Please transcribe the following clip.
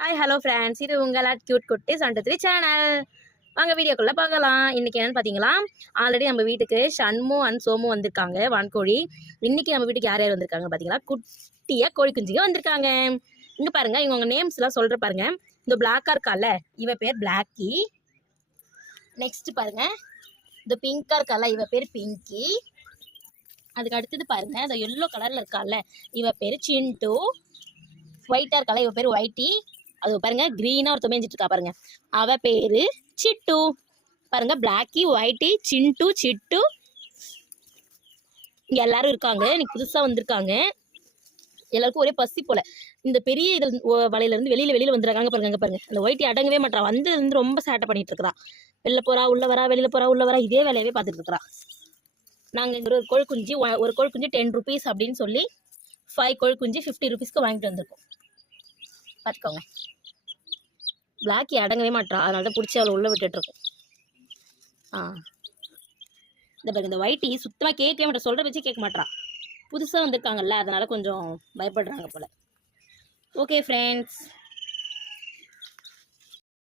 Hi hello friends, இது உங்களா cute குட்டி 73 சேனல். வாங்க வீடியோக்குள்ளே பார்க்கலாம். இன்றைக்கி என்னென்னு பார்த்தீங்களா, ஆல்ரெடி நம்ம வீட்டுக்கு ஷண்மு அண்ட் சோமு வந்திருக்காங்க, வான்கோழி. இன்றைக்கி நம்ம வீட்டுக்கு யார் யார் வந்திருக்காங்க பார்த்தீங்களா, குட்டியாக கோழி குஞ்சுங்க வந்திருக்காங்க. இங்கே பாருங்கள், இவங்க நேம்ஸ்லாம் சொல்கிற பாருங்கள். இந்த பிளாக்காக இருக்கால, இவ பேர் பிளாக்கி. நெக்ஸ்ட் பாருங்கள், இந்த பிங்காக இருக்கால, இவ பேர் பிங்கி. அதுக்கு அடுத்தது பாருங்கள், இந்த எல்லோ கலரில் இருக்கால, இவ பேர் சிண்டு. ஒயிட்டாக இருக்கால, இவ பேர் ஒயிட்டி. அது பாருங்க, க்ரீனாக ஒரு மேய்ஞ்சிட்டு இருக்கா பாருங்க, அவ பேரு சிட்டு. பாருங்க, பிளாக்கி, ஒயிட்டி, சிண்டு, சிட்டு. இங்கே எல்லாரும் இருக்காங்க, இன்னைக்கு புதுசாக வந்திருக்காங்க. எல்லாருக்கும் ஒரே பசி போல. இந்த பெரிய இதில் வலையிலேருந்து வெளியில் வந்துடுறாங்க பாருங்க. அங்கே பாருங்க, அந்த ஒயிட்டி அடங்கவே மாட்டா, வந்ததுலேருந்து ரொம்ப சேட்டை பண்ணிட்டு இருக்கிறா. வெளில போகிறா உள்ள வரா, வெளியில் போகிறா உள்ள வரா, இதே வேலையவே பார்த்துட்டு இருக்கிறா. நாங்கள் இங்கே ஒரு கோழி குஞ்சு 10 rupees அப்படின்னு சொல்லி 5 கோழி குஞ்சு 50 rupeesக்கு வாங்கிட்டு வந்திருக்கோம். பார்த்துக்கோங்க, பிளாக்கி அடங்கவே மாட்டா, அதனால தான் பிடிச்சி அவளை உள்ளே விட்டுட்ருக்கோம். இந்த பாருங்க, இந்த ஒயிட்டி சுத்தமாக கேட்கவே மாட்டா, சொல்கிற வச்சு கேட்க மாட்டா. புதுசாக வந்திருக்காங்கல்ல, அதனால் கொஞ்சம் பயப்படுறாங்க போல். Okay friends.